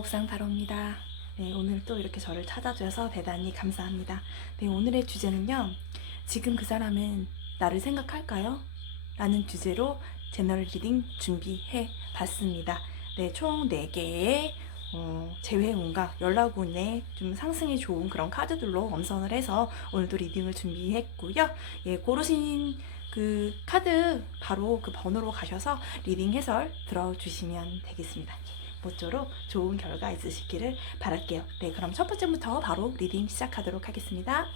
옥상 타로입니다. 네, 오늘 또 이렇게 저를 찾아주셔서 대단히 감사합니다. 네, 오늘의 주제는요. 지금 그 사람은 나를 생각할까요? 라는 주제로 제너럴 리딩 준비해 봤습니다. 네, 총 4개의 재회운과 연락운에 좀 상승이 좋은 그런 카드들로 엄선을 해서 오늘도 리딩을 준비했고요. 예, 고르신 그 카드 바로 그 번호로 가셔서 리딩 해설 들어주시면 되겠습니다. 모쪼록 좋은 결과 있으시기를 바랄게요. 네, 그럼 첫 번째부터 바로 리딩 시작하도록 하겠습니다.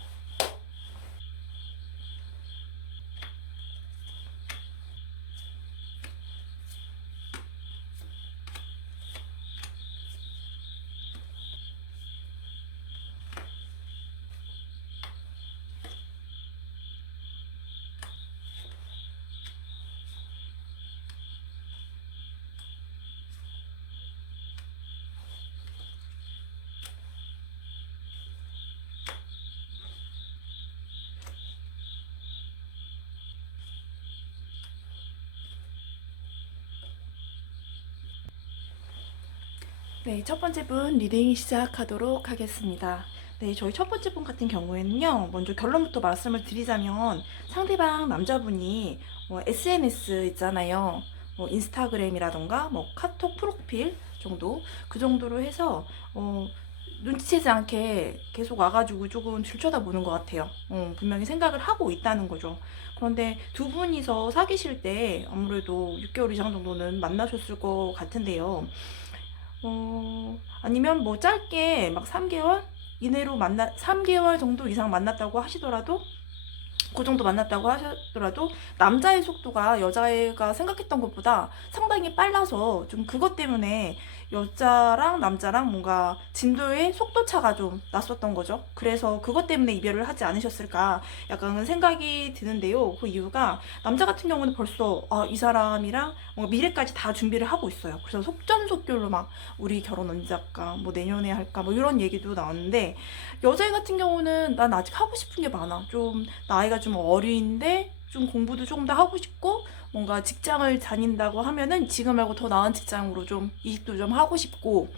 네, 첫 번째 분 리딩 시작하도록 하겠습니다. 네, 저희 첫 번째 분 같은 경우에는요, 먼저 결론부터 말씀을 드리자면, 상대방 남자분이 SNS 있잖아요. 인스타그램이라던가, 카톡 프로필 정도, 그 정도로 해서, 눈치채지 않게 계속 와가지고 조금 들쳐다보는 것 같아요. 분명히 생각을 하고 있다는 거죠. 그런데 두 분이서 사귀실 때 아무래도 6개월 이상 정도는 만나셨을 것 같은데요. 아니면 뭐 짧게 막 3개월 이내로 3개월 정도 이상 만났다고 하시더라도, 그 정도 만났다고 하시더라도 남자의 속도가 여자애가 생각했던 것보다 상당히 빨라서 좀 그것 때문에 여자랑 남자랑 뭔가 진도의 속도 차가 좀 났었던 거죠. 그래서 그것 때문에 이별을 하지 않으셨을까 약간 생각이 드는데요. 그 이유가 남자 같은 경우는 벌써 이 사람이랑 뭔가 미래까지 다 준비를 하고 있어요. 그래서 속전속결로 막 우리 결혼 언제 할까, 뭐 내년에 할까, 뭐 이런 얘기도 나왔는데, 여자애 같은 경우는 난 아직 하고 싶은 게 많아. 좀 나이가 좀 어린데 좀 공부도 조금 더 하고 싶고, 뭔가 직장을 다닌다고 하면은 지금 말고 더 나은 직장으로 좀 이직도 좀 하고 싶고,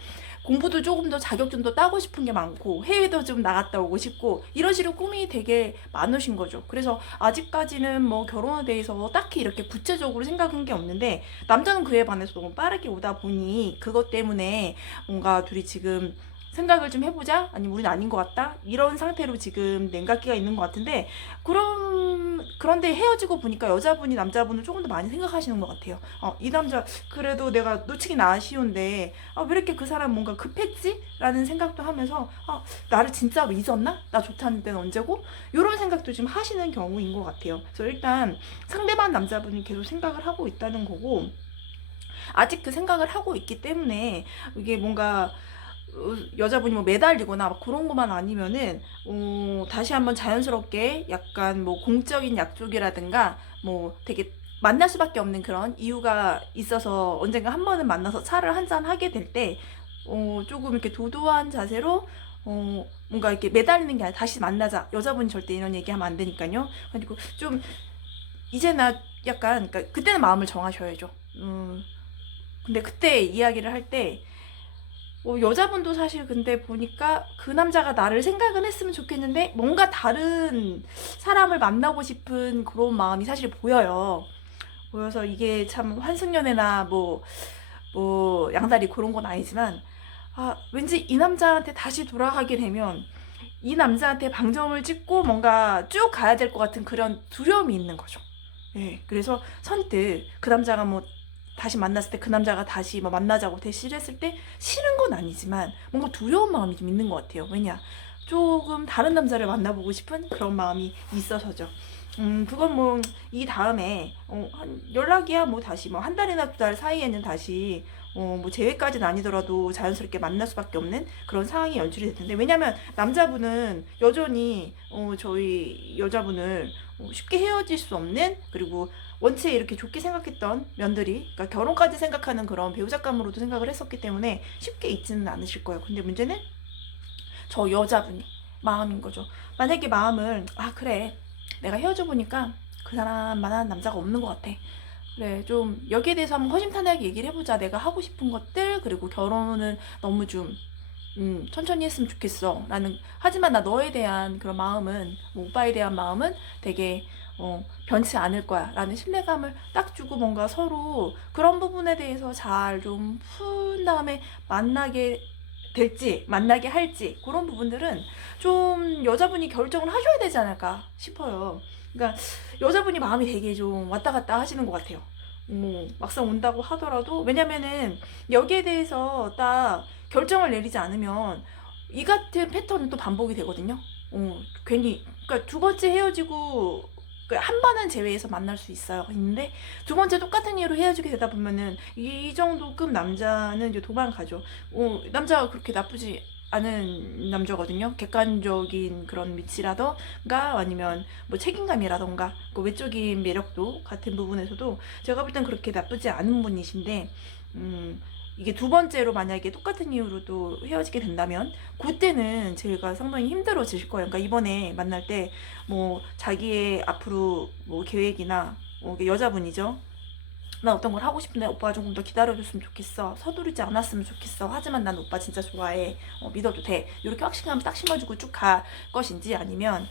공부도 조금 더 자격증도 따고 싶은 게 많고, 해외도 좀 나갔다 오고 싶고, 이런 식으로 꿈이 되게 많으신 거죠. 그래서 아직까지는 뭐 결혼에 대해서 딱히 이렇게 구체적으로 생각한 게 없는데, 남자는 그에 반해서 너무 빠르게 오다 보니 그것 때문에 뭔가 둘이 지금 생각을 좀 해보자, 아니면 우리는 아닌 것 같다, 이런 상태로 지금 냉각기가 있는 것 같은데, 그런데 헤어지고 보니까 여자분이 남자분을 조금 더 많이 생각하시는 것 같아요. 이 남자 그래도 내가 놓치긴 아쉬운데, 왜 이렇게 그 사람 뭔가 급했지? 라는 생각도 하면서, 나를 진짜로 잊었나? 나 좋다는 때는 언제고? 이런 생각도 좀 하시는 경우인 것 같아요. 그래서 일단 상대방 남자분이 계속 생각을 하고 있다는 거고, 아직 그 생각을 하고 있기 때문에 이게 뭔가 여자분이 뭐 매달리거나 막 그런 것만 아니면은 다시 한번 자연스럽게 약간 뭐 공적인 약속이라든가 뭐 되게 만날 수밖에 없는 그런 이유가 있어서 언젠가 한 번은 만나서 차를 한잔 하게 될 때 조금 이렇게 도도한 자세로 뭔가 이렇게 매달리는 게 아니라 다시 만나자. 여자분이 절대 이런 얘기하면 안 되니까요. 그리고 좀 이제 나 약간, 그러니까 그때는 마음을 정하셔야죠. 근데 그때 이야기를 할때 여자분도 사실 근데 보니까 그 남자가 나를 생각은 했으면 좋겠는데 뭔가 다른 사람을 만나고 싶은 그런 마음이 사실 보여요. 보여서 이게 참 환승연애나 뭐 양다리 그런 건 아니지만, 왠지 이 남자한테 다시 돌아가게 되면 이 남자한테 방점을 찍고 뭔가 쭉 가야 될 것 같은 그런 두려움이 있는 거죠. 예, 그래서 선뜻 그 남자가 뭐 다시 만났을 때 그 남자가 다시 뭐 만나자고 대시를 했을 때 싫은 건 아니지만 뭔가 두려운 마음이 좀 있는 것 같아요. 왜냐? 조금 다른 남자를 만나보고 싶은 그런 마음이 있어서죠. 그건 뭐 이 다음에 연락이야 뭐 다시 뭐 한 달이나 2달 사이에는 다시 뭐 재회까지는 아니더라도 자연스럽게 만날 수밖에 없는 그런 상황이 연출이 될 텐데, 왜냐면 남자분은 여전히 저희 여자분을 쉽게 헤어질 수 없는, 그리고 원체 이렇게 좋게 생각했던 면들이, 그러니까 결혼까지 생각하는 그런 배우자감으로도 생각을 했었기 때문에 쉽게 잊지는 않으실 거예요. 근데 문제는 저 여자분이 마음인 거죠. 만약에 마음을 그래, 내가 헤어져 보니까 그 사람 만한 남자가 없는 것 같아, 그래, 좀 여기에 대해서 한번 허심탄회하게 얘기를 해보자. 내가 하고 싶은 것들, 그리고 결혼은 너무 좀 천천히 했으면 좋겠어. 라는, 하지만 나 너에 대한 그런 마음은, 뭐 오빠에 대한 마음은 되게, 변치 않을 거야. 라는 신뢰감을 딱 주고 뭔가 서로 그런 부분에 대해서 잘 좀 푼 다음에 만나게 될지, 만나게 할지, 그런 부분들은 좀 여자분이 결정을 하셔야 되지 않을까 싶어요. 그러니까 여자분이 마음이 되게 좀 왔다 갔다 하시는 것 같아요. 뭐 막상 온다고 하더라도, 왜냐면은 여기에 대해서 딱 결정을 내리지 않으면 이 같은 패턴은 또 반복이 되거든요. 괜히, 그러니까 두 번째 헤어지고 한 번은 제외해서 만날 수 있어요. 있는데 두 번째 똑같은 이유로 헤어지게 되다 보면은 이 정도급 남자는 이제 도망가죠. 남자가 그렇게 나쁘지 않은 남자거든요. 객관적인 그런 위치라던가 아니면 뭐 책임감이라던가 그 외적인 매력도 같은 부분에서도 제가 볼 땐 그렇게 나쁘지 않은 분이신데, 이게 두 번째로 만약에 똑같은 이유로 또 헤어지게 된다면 그때는 제가 상당히 힘들어질 거예요. 그러니까 이번에 만날 때 뭐 자기의 앞으로 뭐 계획이나 여자분이죠. 난 어떤 걸 하고 싶은데 오빠가 조금 더 기다려줬으면 좋겠어. 서두르지 않았으면 좋겠어. 하지만 난 오빠 진짜 좋아해. 믿어도 돼. 이렇게 확신감 딱 심어주고 쭉 갈 것인지, 아니면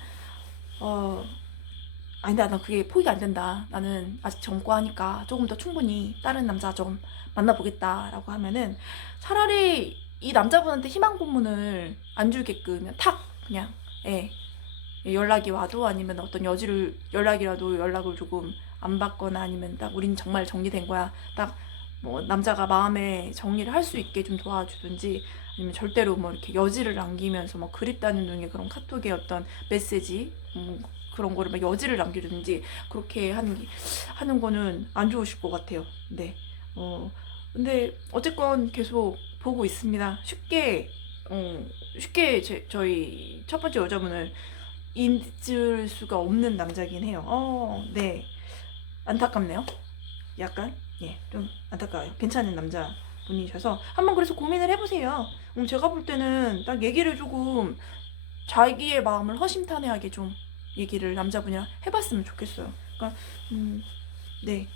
아니다, 난 그게 포기가 안 된다. 나는 아직 젊고 하니까 조금 더 충분히 다른 남자 좀 만나보겠다라고 하면은 차라리 이 남자분한테 희망 고문을 안 줄게끔 그냥 탁 그냥, 예, 연락이 와도, 아니면 어떤 여지를 연락이라도 연락을 조금 안 받거나, 아니면 딱 우린 정말 정리된 거야, 딱 뭐 남자가 마음에 정리를 할 수 있게 좀 도와주든지, 아니면 절대로 뭐 이렇게 여지를 남기면서 뭐 그립다는 등의 그런 카톡의 어떤 메시지, 그런 거를 막 여지를 남기든지 그렇게 하는 거는 안 좋으실 것 같아요. 네. 근데 어쨌건 계속 보고 있습니다. 쉽게 저희 첫 번째 여자분을 잊을 수가 없는 남자긴 해요. 네. 안타깝네요. 약간, 예, 좀 안타까워요. 괜찮은 남자분이셔서 한번 그래서 고민을 해보세요. 제가 볼 때는 딱 얘기를 조금 자기의 마음을 허심탄회하게 좀 얘기를 남자분이랑 해봤으면 좋겠어요. 그러니까, 네.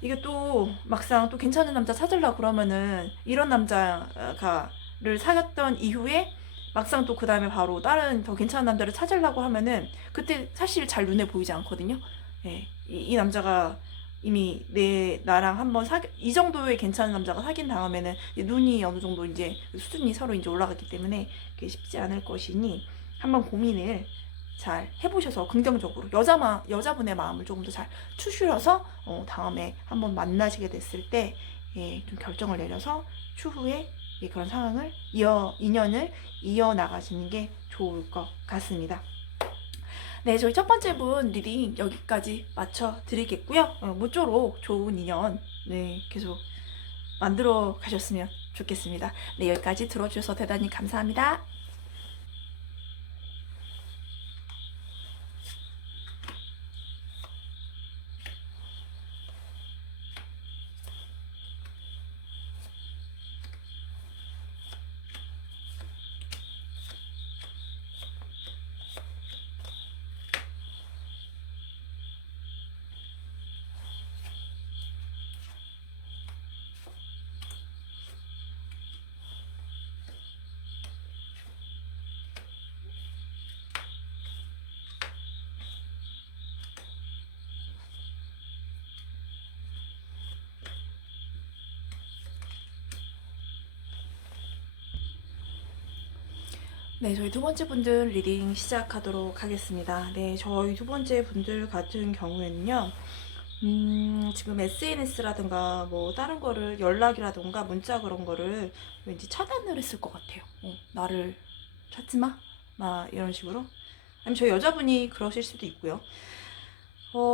이게 또 막상 또 괜찮은 남자 찾으려고 그러면은 이런 남자가를 사귀었던 이후에 막상 또 그 다음에 바로 다른 더 괜찮은 남자를 찾으려고 하면은 그때 사실 잘 눈에 보이지 않거든요. 예, 이 남자가 이미 나랑 한번 이 정도의 괜찮은 남자가 사귄 다음에는 눈이 어느 정도 이제 수준이 서로 이제 올라갔기 때문에 그게 쉽지 않을 것이니 한번 고민을 잘 해보셔서 긍정적으로 여자분의 마음을 조금 더 잘 추스려서 다음에 한번 만나시게 됐을 때, 예, 좀 결정을 내려서 추후에 그런 상황을 인연을 이어나가시는 게 좋을 것 같습니다. 네, 저희 첫 번째 분 리딩 여기까지 맞춰 드리겠고요. 모쪼록 좋은 인연, 네, 계속 만들어 가셨으면 좋겠습니다. 네, 여기까지 들어주셔서 대단히 감사합니다. 네, 저희 두 번째 분들 리딩 시작하도록 하겠습니다. 네, 저희 두 번째 분들 같은 경우에는요, 지금 SNS라든가 뭐 다른 거를 연락이라든가 문자 그런 거를 왠지 차단을 했을 것 같아요. 나를 찾지 마? 막 이런 식으로. 아니면 저희 여자분이 그러실 수도 있고요.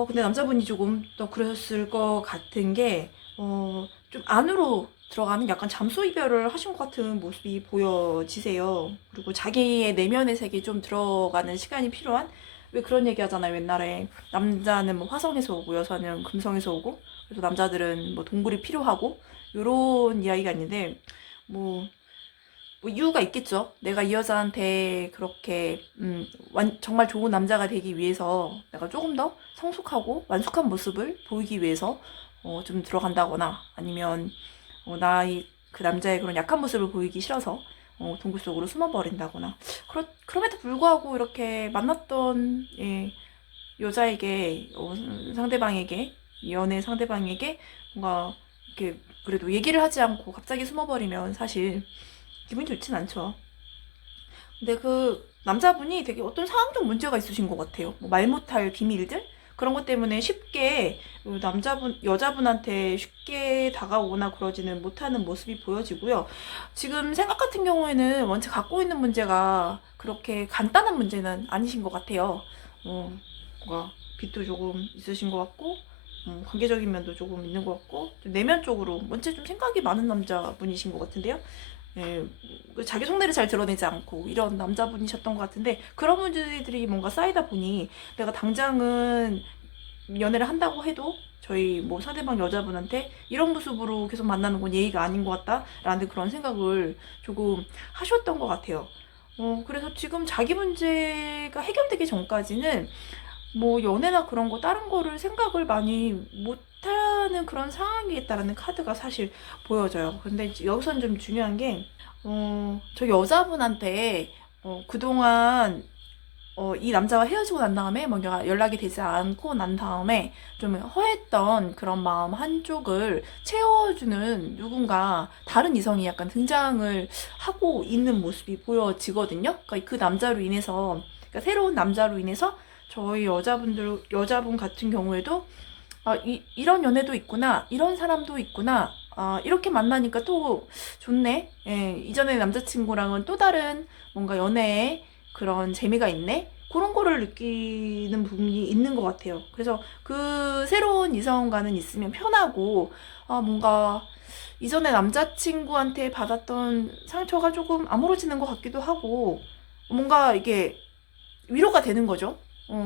근데 남자분이 조금 더 그러셨을 것 같은 게, 좀 안으로 들어가는 약간 잠수 이별을 하신 것 같은 모습이 보여지세요. 그리고 자기의 내면의 세계에 좀 들어가는 시간이 필요한, 왜 그런 얘기 하잖아요. 옛날에 남자는 뭐 화성에서 오고 여자는 금성에서 오고, 그래서 남자들은 뭐 동굴이 필요하고, 요런 이야기가 있는데, 뭐 뭐 이유가 있겠죠. 내가 이 여자한테 그렇게 정말 좋은 남자가 되기 위해서 내가 조금 더 성숙하고 완숙한 모습을 보이기 위해서 좀 들어간다거나 아니면 그 남자의 그런 약한 모습을 보이기 싫어서 동굴 속으로 숨어버린다거나 그럼에도 불구하고 이렇게 만났던 여자에게 상대방에게 연애 상대방에게 뭔가 이렇게 그래도 얘기를 하지 않고 갑자기 숨어버리면 사실 기분이 좋진 않죠. 근데 그 남자분이 되게 어떤 상황적 문제가 있으신 것 같아요. 뭐 말 못할 비밀들? 그런 것 때문에 쉽게 여자분한테 쉽게 다가오거나 그러지는 못하는 모습이 보여지고요. 지금 생각 같은 경우에는 원체 갖고 있는 문제가 그렇게 간단한 문제는 아니신 것 같아요. 뭔가 빚도 조금 있으신 것 같고, 관계적인 면도 조금 있는 것 같고, 좀 내면적으로 원체 좀 생각이 많은 남자분이신 것 같은데요. 예, 자기 속내를 잘 드러내지 않고 이런 남자분이셨던 것 같은데 그런 문제들이 뭔가 쌓이다 보니 내가 당장은 연애를 한다고 해도 저희 뭐 상대방 여자분한테 이런 모습으로 계속 만나는 건 예의가 아닌 것 같다라는 그런 생각을 조금 하셨던 것 같아요. 그래서 지금 자기 문제가 해결되기 전까지는 뭐 연애나 그런 거 다른 거를 생각을 많이 못하는 그런 상황이겠다라는 카드가 사실 보여져요. 근데 여기선 좀 중요한 게 저 여자분한테 그동안 이 남자와 헤어지고 난 다음에 뭔가 연락이 되지 않고 난 다음에 좀 허했던 그런 마음 한쪽을 채워주는 누군가 다른 이성이 약간 등장을 하고 있는 모습이 보여지거든요. 그러니까 그 남자로 인해서 그러니까 새로운 남자로 인해서 저희 여자분 같은 경우에도 이런 연애도 있구나, 이런 사람도 있구나, 이렇게 만나니까 또 좋네. 예, 이전에 남자친구랑은 또 다른 뭔가 연애에 그런 재미가 있네. 그런 거를 느끼는 부분이 있는 것 같아요. 그래서 그 새로운 이성과는 있으면 편하고, 뭔가 이전에 남자친구한테 받았던 상처가 조금 아물어지는 것 같기도 하고, 뭔가 이게 위로가 되는 거죠.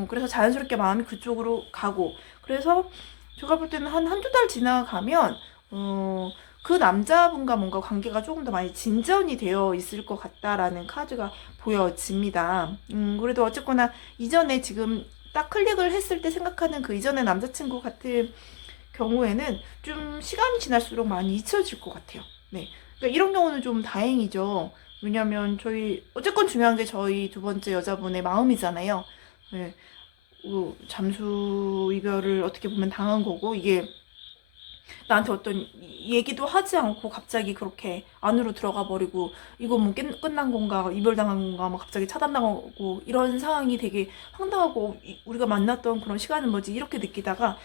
그래서 자연스럽게 마음이 그쪽으로 가고, 그래서 제가 볼 때는 한두 달 지나가면, 그 남자분과 뭔가 관계가 조금 더 많이 진전이 되어 있을 것 같다라는 카드가 보여집니다. 그래도 어쨌거나 이전에 지금 딱 클릭을 했을 때 생각하는 그 이전의 남자친구 같은 경우에는 좀 시간이 지날수록 많이 잊혀질 것 같아요. 네. 그러니까 이런 경우는 좀 다행이죠. 왜냐면 어쨌건 중요한 게 저희 두 번째 여자분의 마음이잖아요. 네. 잠수 이별을 어떻게 보면 당한 거고, 이게 나한테 어떤 얘기도 하지 않고 갑자기 그렇게 안으로 들어가 버리고 이거 뭐 끝난 건가 이별당한 건가 뭐 갑자기 차단당하고 이런 상황이 되게 황당하고 우리가 만났던 그런 시간은 뭐지 이렇게 느끼다가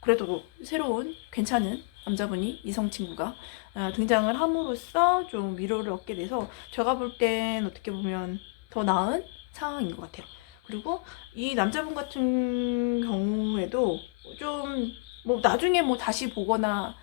그래도 새로운 괜찮은 남자분이 이성 친구가 등장을 함으로써 좀 위로를 얻게 돼서 제가 볼 땐 어떻게 보면 더 나은 상황인 것 같아요. 그리고 이 남자분 같은 경우에도 좀 뭐 나중에 뭐 다시 보거나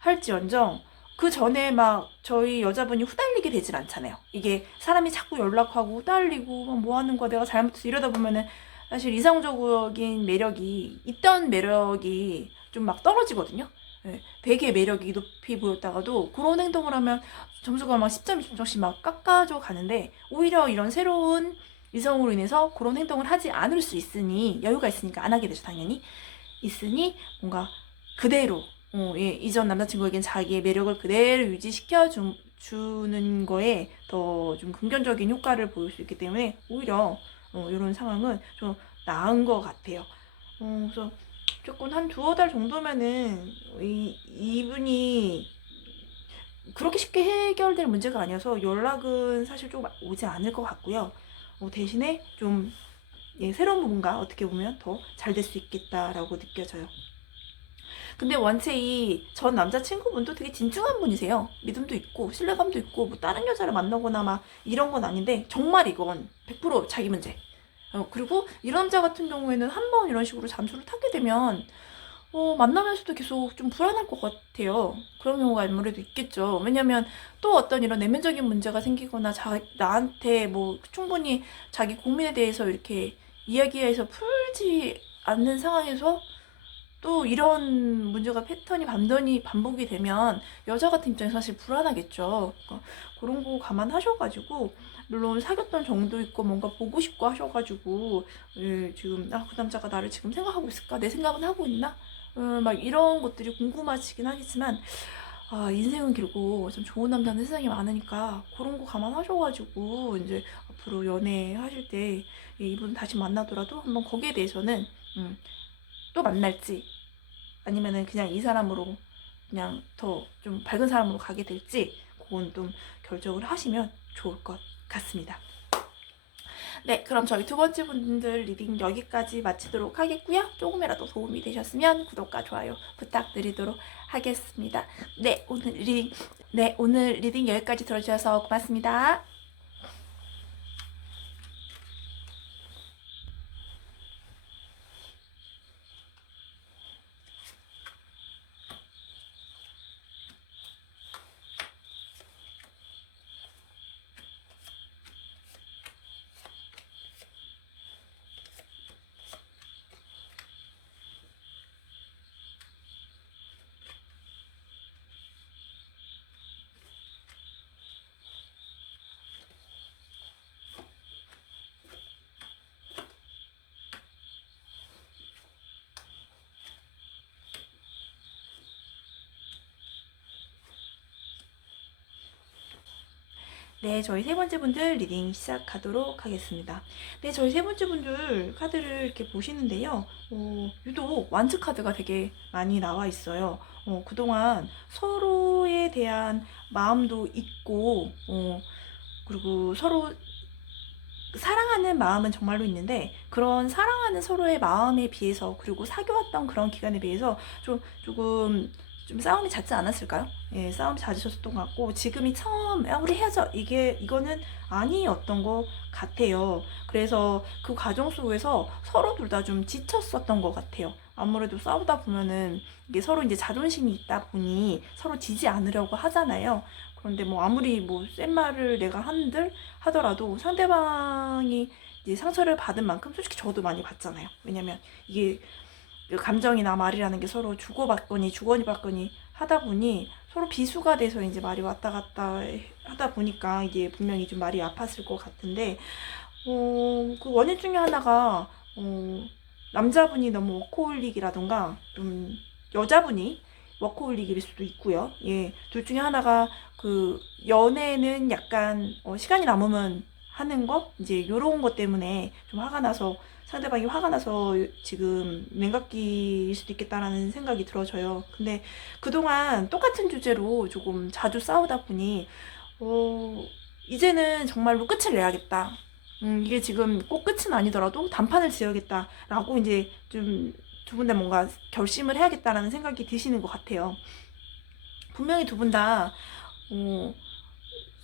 할지언정 그 전에 막 저희 여자분이 후달리게 되진 않잖아요. 이게 사람이 자꾸 연락하고 후달리고 뭐 하는 거야 내가 잘못해서 이러다 보면은 사실 이상적인 매력이 있던 매력이 좀 막 떨어지거든요. 네, 되게 매력이 높이 보였다가도 그런 행동을 하면 점수가 막 10점, 20점씩 막 깎아져 가는데 오히려 이런 새로운 이성으로 인해서 그런 행동을 하지 않을 수 있으니 여유가 있으니까 안 하게 되죠 당연히. 있으니 뭔가 그대로 이전 남자친구에겐 자기의 매력을 그대로 주는 거에 더 좀 긍정적인 효과를 보일 수 있기 때문에 오히려 이런 상황은 좀 나은 것 같아요. 그래서 조금 한 두어 달 정도면은 이분이 그렇게 쉽게 해결될 문제가 아니어서 연락은 사실 좀 오지 않을 것 같고요. 대신에 좀 새로운 부분과 어떻게 보면 더 잘 될 수 있겠다라고 느껴져요. 근데 원체 이 전 남자친구분도 되게 진중한 분이세요. 믿음도 있고 신뢰감도 있고 뭐 다른 여자를 만나거나 막 이런 건 아닌데 정말 이건 100% 자기 문제. 그리고 이런 남자 같은 경우에는 한 번 이런 식으로 잠수를 타게 되면 만나면서도 계속 좀 불안할 것 같아요. 그런 경우가 아무래도 있겠죠. 왜냐면 또 어떤 이런 내면적인 문제가 생기거나 나한테 뭐 충분히 자기 고민에 대해서 이렇게 이야기해서 풀지 않는 상황에서 또 이런 문제가 패턴이 반복이 되면 여자 같은 입장에서 사실 불안하겠죠. 그러니까 그런 거 감안하셔가지고, 물론 사귀었던 정도 있고 뭔가 보고 싶고 하셔가지고, 예, 지금 그 남자가 나를 지금 생각하고 있을까? 내 생각은 하고 있나? 막 이런 것들이 궁금하시긴 하겠지만, 인생은 길고 좀 좋은 남자는 세상에 많으니까 그런 거 감안하셔가지고 이제 앞으로 연애하실 때, 예, 이분 다시 만나더라도 한번 거기에 대해서는 또 만날지, 아니면은 그냥 이 사람으로 그냥 더 좀 밝은 사람으로 가게 될지, 그건 좀 결정을 하시면 좋을 것 같습니다. 네, 그럼 저희 두 번째 분들 리딩 여기까지 마치도록 하겠고요. 조금이라도 도움이 되셨으면 구독과 좋아요 부탁드리도록 하겠습니다. 오늘 리딩 여기까지 들어주셔서 고맙습니다. 네, 저희 세 번째 분들 리딩 시작하도록 하겠습니다. 네, 저희 세 번째 분들 카드를 이렇게 보시는데요. 유독 완즈 카드가 되게 많이 나와 있어요. 그동안 서로에 대한 마음도 있고, 그리고 서로 사랑하는 마음은 정말로 있는데, 그런 사랑하는 서로의 마음에 비해서, 그리고 사귀었던 그런 기간에 비해서 조금 좀 싸움이 잦지 않았을까요? 예, 싸움이 잦으셨던 것 같고, 지금이 처음 우리 헤어져, 이거는 아니었던 것 같아요. 그래서 그 과정 속에서 서로 둘 다 좀 지쳤었던 것 같아요. 아무래도 싸우다 보면은 이게 서로 이제 자존심이 있다 보니 서로 지지 않으려고 하잖아요. 그런데 뭐 아무리 뭐 센 말을 내가 한들 하더라도 상대방이 이제 상처를 받은 만큼 솔직히 저도 많이 받잖아요. 왜냐면 이게 감정이나 말이라는 게 서로 주거니 받거니 하다 보니 서로 비수가 돼서 이제 말이 왔다 갔다 하다 보니까 이게 분명히 좀 말이 아팠을 것 같은데, 그 원인 중에 하나가, 남자분이 너무 워커홀릭이라던가 좀 여자분이 워커홀릭일 수도 있고요. 예, 둘 중에 하나가 그 연애는 약간 시간이 남으면 하는 거, 이제 요런 것 때문에 좀 상대방이 화가 나서 지금 냉각기일 수도 있겠다라는 생각이 들어져요. 근데 그동안 똑같은 주제로 조금 자주 싸우다 보니 이제는 정말로 끝을 내야겠다. 이게 지금 꼭 끝은 아니더라도 단판을 지어야겠다라고 이제 좀 두 분 다 뭔가 결심을 해야겠다라는 생각이 드시는 것 같아요. 분명히 두 분 다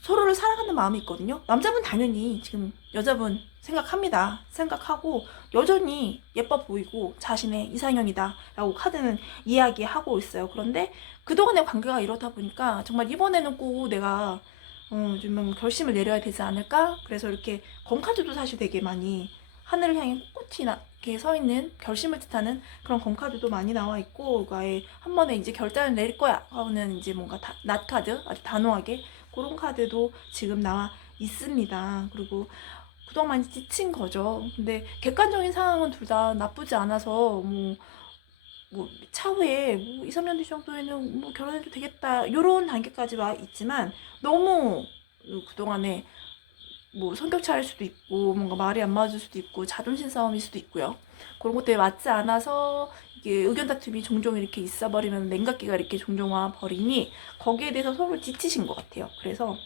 서로를 사랑하는 마음이 있거든요. 남자분 당연히 지금 여자분 생각하고 여전히 예뻐 보이고 자신의 이상형이다 라고 카드는 이야기하고 있어요. 그런데 그동안의 관계가 이렇다 보니까 정말 이번에는 꼭 내가 좀 결심을 내려야 되지 않을까? 그래서 이렇게 검카드도 사실 되게 많이 하늘을 향해 꼿꼿이 이렇게 서 있는 결심을 뜻하는 그런 검카드도 많이 나와 있고, 아예 한 번에 이제 결단을 내릴 거야 하고는 이제 뭔가 낫 카드, 아주 단호하게 그런 카드도 지금 나와 있습니다. 그리고 그동안 많이 지친 거죠. 근데 객관적인 상황은 둘 다 나쁘지 않아서 차후에 2, 3년 뒤 정도에는 결혼해도 되겠다 요런 단계까지 와 있지만, 너무 그동안에 성격 차일 수도 있고 뭔가 말이 안 맞을 수도 있고 자존심 싸움일 수도 있고요. 그런 것들이 맞지 않아서 이게 의견 다툼이 종종 이렇게 있어 버리면 냉각기가 이렇게 종종 와 버리니 거기에 대해서 서로 지치신 것 같아요. 그래서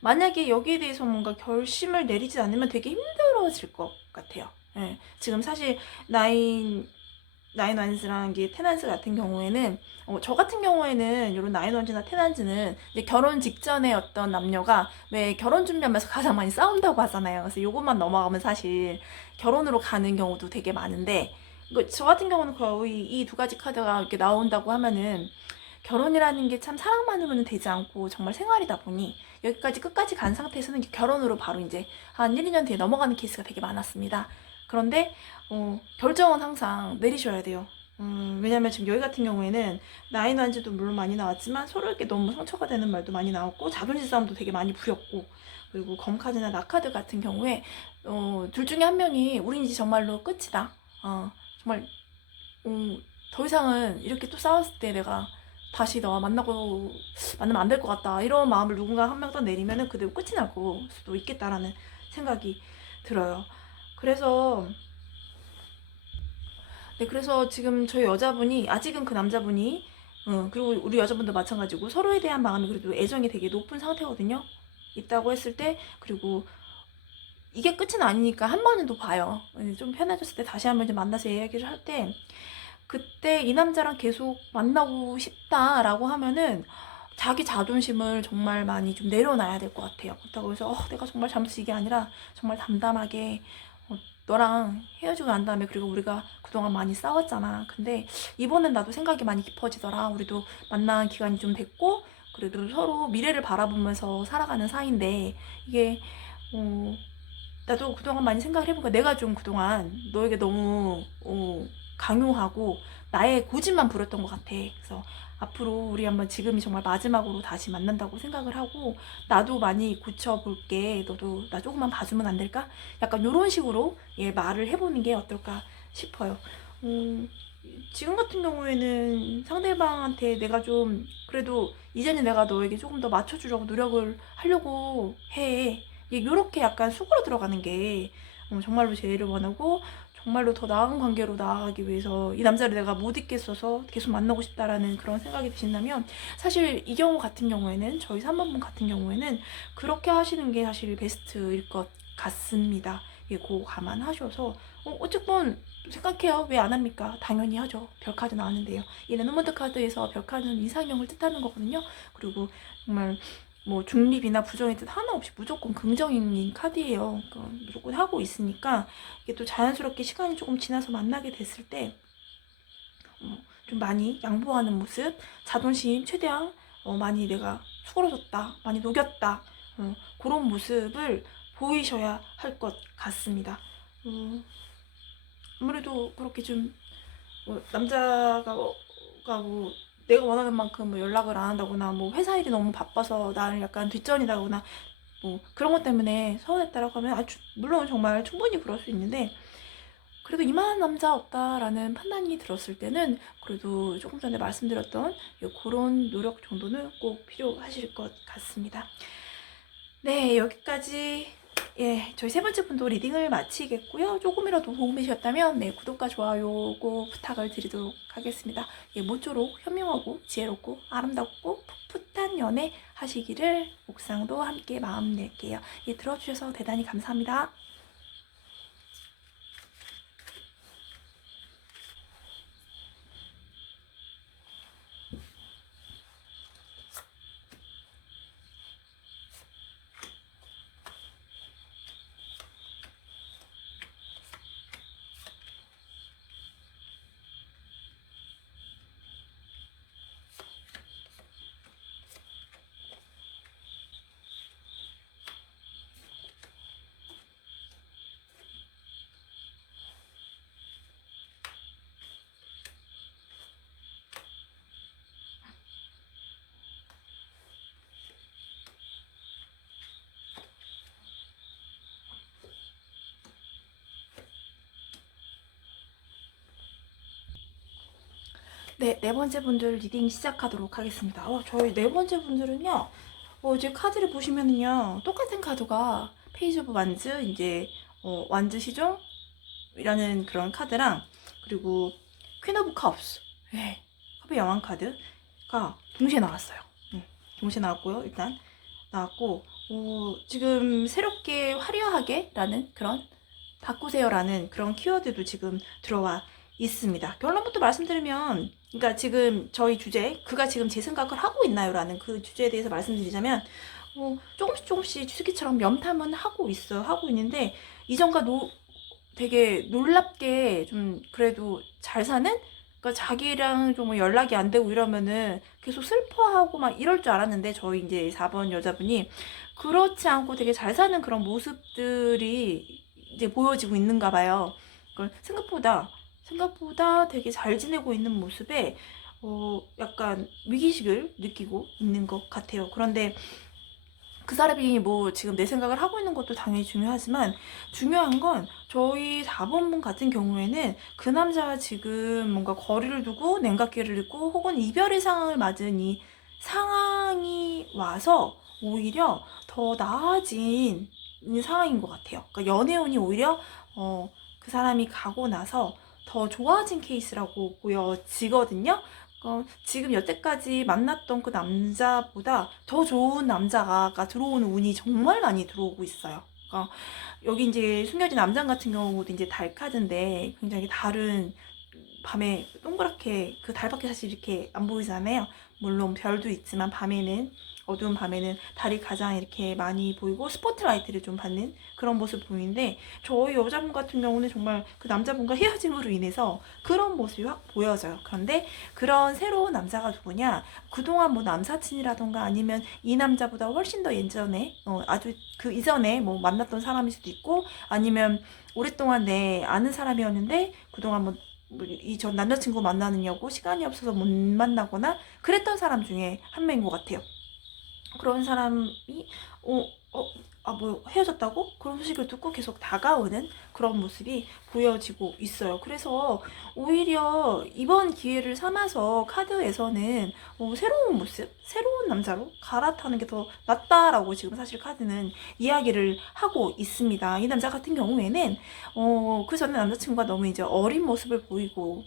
만약에 여기에 대해서 뭔가 결심을 내리지 않으면 되게 힘들어질 것 같아요. 예, 지금 사실 나인 완즈랑 게 테난즈 같은 경우에는, 저 같은 경우에는 이런 나인 완즈나 테난즈는 이제 결혼 직전에 어떤 남녀가 왜 결혼 준비하면서 가장 많이 싸운다고 하잖아요. 그래서 요것만 넘어가면 사실 결혼으로 가는 경우도 되게 많은데, 저 같은 경우는 거의 이 두 가지 카드가 이렇게 나온다고 하면은 결혼이라는 게 참 사랑만으로는 되지 않고 정말 생활이다 보니 여기까지 끝까지 간 상태에서는 결혼으로 바로 이제 한 1, 2년 뒤에 넘어가는 케이스가 되게 많았습니다. 그런데 결정은 항상 내리셔야 돼요. 왜냐면 지금 여기 같은 경우에는 나인완즈도 물론 많이 나왔지만 서로에게 너무 상처가 되는 말도 많이 나왔고 자존심 싸움도 되게 많이 부렸고, 그리고 검카드나 나카드 같은 경우에 둘 중에 한 명이 우린 이제 정말로 끝이다, 정말 더 이상은 이렇게 또 싸웠을 때 내가 다시 너와 만나면 안 될 것 같다, 이런 마음을 누군가 한 명 더 내리면은 그대로 끝이 날 수도 있겠다라는 생각이 들어요. 그래서 네, 그래서 지금 저희 여자분이, 아직은 그 남자분이, 그리고 우리 여자분도 마찬가지고 서로에 대한 마음이 그래도 애정이 되게 높은 상태거든요. 있다고 했을 때, 그리고 이게 끝은 아니니까 한 번은 더 봐요. 좀 편해졌을 때 다시 한번 만나서 이야기를 할 때, 그때 이 남자랑 계속 만나고 싶다라고 하면은 자기 자존심을 정말 많이 좀 내려놔야 될 것 같아요. 그렇다고 해서 내가 정말 잘못했어 이게 아니라 정말 담담하게, 너랑 헤어지고 난 다음에, 그리고 우리가 그동안 많이 싸웠잖아. 근데 이번엔 나도 생각이 많이 깊어지더라. 우리도 만난 기간이 좀 됐고, 그래도 서로 미래를 바라보면서 살아가는 사이인데, 이게 나도 그동안 많이 생각을 해보니까 내가 좀 그동안 너에게 너무 강요하고 나의 고집만 부렸던 것 같아. 그래서 앞으로 우리 한번, 지금이 정말 마지막으로 다시 만난다고 생각을 하고, 나도 많이 고쳐볼게, 너도 나 조금만 봐주면 안 될까? 약간 이런 식으로 말을 해보는 게 어떨까 싶어요. 지금 같은 경우에는 상대방한테 내가 좀, 그래도 이제는 내가 너에게 조금 더 맞춰주려고 노력을 하려고 해. 이렇게 약간 속으로 들어가는 게 정말로 제일을 원하고, 정말로 더 나은 관계로 나아가기 위해서 이 남자를 내가 못 잊겠어서 계속 만나고 싶다라는 그런 생각이 드신다면, 사실 이 경우 같은 경우에는, 저희 3번분 같은 경우에는 그렇게 하시는 게 사실 베스트일 것 같습니다. 그거 감안하셔서 어쨌건 생각해요. 왜 안 합니까? 당연히 하죠. 별카드 나왔는데요. 이 레노먼트 카드에서 별카드는 이상형을 뜻하는 거거든요. 그리고 정말 뭐 중립이나 부정의 뜻 하나 없이 무조건 긍정인 카드예요. 그러니까 무조건 하고 있으니까, 이게 또 자연스럽게 시간이 조금 지나서 만나게 됐을 때 좀 많이 양보하는 모습, 자존심 최대한 많이 내가 수그러졌다, 많이 녹였다, 그런 모습을 보이셔야 할 것 같습니다. 아무래도 그렇게 좀 남자가 뭐 내가 원하는 만큼 뭐 연락을 안 한다거나, 뭐 회사 일이 너무 바빠서 나를 약간 뒷전이다거나 뭐 그런 것 때문에 서운했다라고 하면 물론 정말 충분히 그럴 수 있는데, 그래도 이만한 남자 없다라는 판단이 들었을 때는 그래도 조금 전에 말씀드렸던 그런 노력 정도는 꼭 필요하실 것 같습니다. 네, 여기까지 저희 세 번째 분도 리딩을 마치겠고요. 조금이라도 도움이 되셨다면 구독과 좋아요 꼭 부탁을 드리도록 하겠습니다. 모쪼록 현명하고 지혜롭고 아름답고 풋풋한 연애 하시기를 옥상도 함께 마음 낼게요. 들어주셔서 대단히 감사합니다. 네, 네 번째 분들 리딩 시작하도록 하겠습니다. 저희 네 번째 분들은요, 이제 카드를 보시면은요, 똑같은 카드가 페이지 오브 완즈, 이제, 완즈 시종이라는 그런 카드랑, 그리고 퀸 오브 컵스, 컵의 여왕 카드가 동시에 나왔어요. 동시에 나왔고요, 일단. 나왔고, 지금 새롭게 화려하게 라는 그런, 바꾸세요라는 그런 키워드도 지금 들어와 있습니다. 결론부터 말씀드리면, 그러니까 지금 저희 주제, 그가 지금 제 생각을 하고 있나요? 라는 그 주제에 대해서 말씀드리자면, 조금씩 주스키처럼 염탐은 하고 있는데, 이전과 되게 놀랍게 좀 그래도 잘 사는? 그러니까 자기랑 좀 연락이 안 되고 이러면은 계속 슬퍼하고 막 이럴 줄 알았는데, 저희 이제 4번 여자분이 그렇지 않고 되게 잘 사는 그런 모습들이 이제 보여지고 있는가 봐요. 그러니까 생각보다 되게 잘 지내고 있는 모습에 약간 위기의식을 느끼고 있는 것 같아요. 그런데 그 사람이 뭐 지금 내 생각을 하고 있는 것도 당연히 중요하지만, 중요한 건 저희 4번분 같은 경우에는 그 남자와 지금 뭔가 거리를 두고 냉각기를 입고 혹은 이별의 상황을 맞은 이 상황이 와서 오히려 더 나아진 상황인 것 같아요. 그러니까 연애운이 오히려 그 사람이 가고 나서 더 좋아진 케이스라고 보여지거든요. 지금 여태까지 만났던 그 남자보다 더 좋은 남자가 들어오는 운이 정말 많이 들어오고 있어요. 여기 이제 숨겨진 남장 같은 경우도 이제 달 카드인데 굉장히 달은 밤에 동그랗게, 그 달밖에 사실 이렇게 안 보이잖아요. 물론 별도 있지만 밤에는, 어두운 밤에는 달이 가장 이렇게 많이 보이고 스포트라이트를 좀 받는 그런 모습 보이는데, 저희 여자분 같은 경우는 정말 그 남자분과 헤어짐으로 인해서 그런 모습이 확 보여져요. 그런데 그런 새로운 남자가 누구냐, 그동안 뭐 남사친이라던가 아니면 이 남자보다 훨씬 더 예전에 아주 그 이전에 뭐 만났던 사람일 수도 있고, 아니면 오랫동안 내 아는 사람이었는데 그동안 뭐 이 전 남자친구 만나느냐고 시간이 없어서 못 만나거나 그랬던 사람 중에 한 명인 것 같아요. 그런 사람이 뭐 헤어졌다고? 그런 소식을 듣고 계속 다가오는 그런 모습이 보여지고 있어요. 그래서 오히려 이번 기회를 삼아서 카드에서는 새로운 모습, 새로운 남자로 갈아타는 게 더 낫다라고 지금 사실 카드는 이야기를 하고 있습니다. 이 남자 같은 경우에는 그 전에 남자친구가 너무 이제 어린 모습을 보이고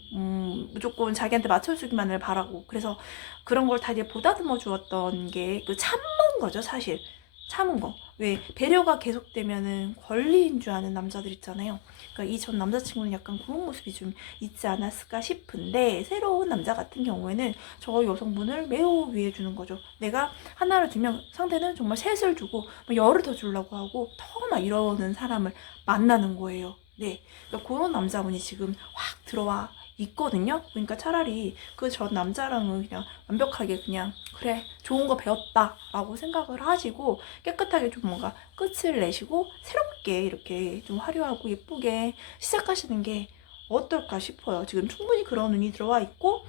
무조건 자기한테 맞춰주기만을 바라고, 그래서 그런 걸 다 이제 보다듬어 주었던 게 그 참는 거죠, 사실. 참은 거. 왜 배려가 계속되면은 권리인 줄 아는 남자들 있잖아요. 그러니까 이 전 남자친구는 약간 그런 모습이 좀 있지 않았을까 싶은데, 새로운 남자 같은 경우에는 저 여성분을 매우 위해주는 거죠. 내가 하나를 주면 상대는 정말 셋을 주고 뭐 열을 더 주려고 하고 더 막 이러는 사람을 만나는 거예요. 네, 그러니까 그런 남자분이 지금 확 들어와 있거든요. 그러니까 차라리 그 전 남자랑은 그냥 완벽하게 그냥 그래 좋은 거 배웠다 라고 생각을 하시고 깨끗하게 좀 뭔가 끝을 내시고 새롭게 이렇게 좀 화려하고 예쁘게 시작하시는 게 어떨까 싶어요. 지금 충분히 그런 운이 들어와 있고,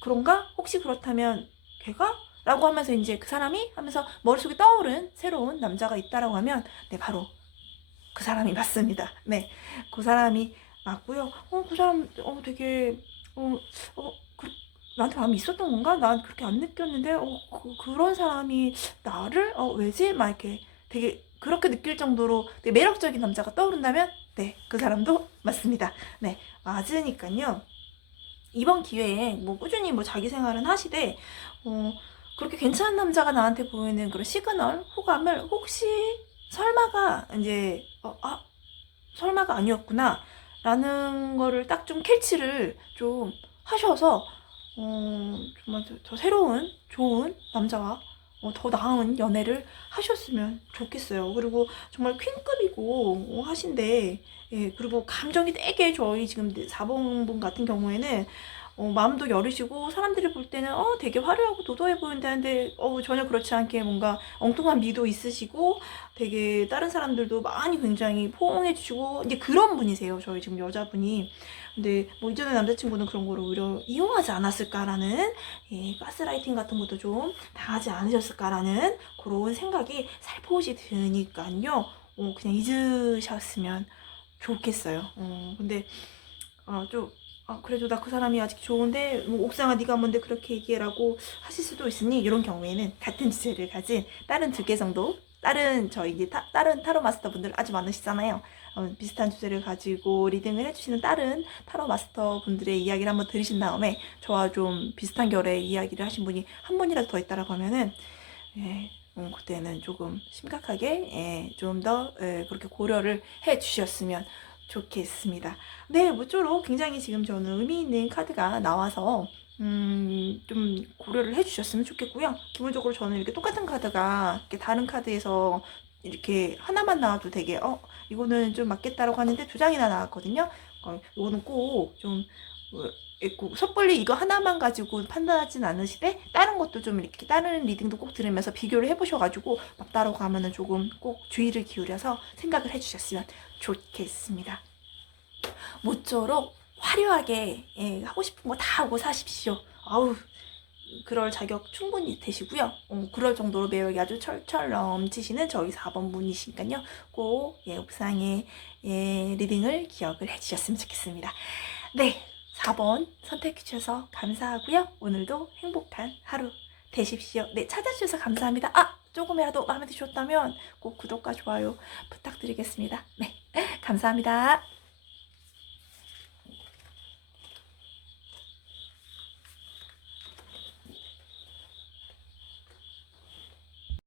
그런가? 혹시 그렇다면 걔가? 라고 하면서 이제 그 사람이 하면서 머릿속에 떠오른 새로운 남자가 있다라고 하면, 네, 바로 그 사람이 맞습니다. 네, 그 사람이 맞고요. 그 사람 되게 그, 나한테 마음이 있었던 건가? 난 그렇게 안 느꼈는데 그런 사람이 나를 왜지? 막 이렇게 되게 그렇게 느낄 정도로 되게 매력적인 남자가 떠오른다면, 네, 그 사람도 맞습니다. 네, 맞으니까요. 이번 기회에 뭐 꾸준히 뭐 자기 생활은 하시되 그렇게 괜찮은 남자가 나한테 보이는 그런 시그널, 호감을 혹시 설마가 이제 설마가 아니었구나 라는 거를 딱 좀 캐치를 좀 하셔서 정말 더 새로운 좋은 남자와 더 나은 연애를 하셨으면 좋겠어요. 그리고 정말 퀸급이고 하신데, 예, 그리고 감정이 되게, 저희 지금 4번분 같은 경우에는 마음도 여리시고 사람들이 볼 때는 되게 화려하고 도도해 보인다는데 전혀 그렇지 않게 뭔가 엉뚱한 미도 있으시고 되게 다른 사람들도 많이 굉장히 포옹해 주시고 이제 그런 분이세요, 저희 지금 여자분이. 근데 뭐 이전에 남자친구는 그런 거를 오히려 이용하지 않았을까라는, 예, 가스라이팅 같은 것도 좀 당하지 않으셨을까라는 그런 생각이 살포시 드니까요. 그냥 잊으셨으면 좋겠어요. 근데 좀 그래도 나 그 사람이 아직 좋은데 뭐 옥상아 네가 뭔데 그렇게 얘기해라고 하실 수도 있으니, 이런 경우에는 같은 주제를 가진 다른 두 개 정도, 다른 저희 이제 다른 타로 마스터 분들 아주 많으시잖아요. 비슷한 주제를 가지고 리딩을 해주시는 다른 타로 마스터 분들의 이야기를 한번 들으신 다음에 저와 좀 비슷한 결의 이야기를 하신 분이 한 분이라도 더 있다라고 하면은, 예, 그때는 조금 심각하게, 예, 좀 더 그렇게 고려를 해 주셨으면 좋겠습니다. 네, 모쪼록 굉장히 지금 저는 의미 있는 카드가 나와서 좀 고려를 해주셨으면 좋겠고요. 기본적으로 저는 이렇게 똑같은 카드가 이렇게 다른 카드에서 이렇게 하나만 나와도 되게 이거는 좀 맞겠다라고 하는데 두 장이나 나왔거든요. 이거는 꼭 좀 있고 섣불리 이거 하나만 가지고 판단하진 않으시되 다른 것도 좀 이렇게 다른 리딩도 꼭 들으면서 비교를 해보셔가지고 막 따라가면은 조금 꼭 주의를 기울여서 생각을 해주셨으면 좋겠습니다. 모쪼록 화려하게 하고 싶은 거 다 하고 사십시오. 아우 그럴 자격 충분히 되시고요. 그럴 정도로 매력이 아주 철철 넘치시는 저희 4번 분이시니까요. 꼭 옥상의 리딩을 기억을 해주셨으면 좋겠습니다. 네, 4번 선택해주셔서 감사하고요. 오늘도 행복한 하루 되십시오. 네, 찾아주셔서 감사합니다. 조금이라도 마음에 드셨다면 꼭 구독과 좋아요 부탁드리겠습니다. 네, 감사합니다.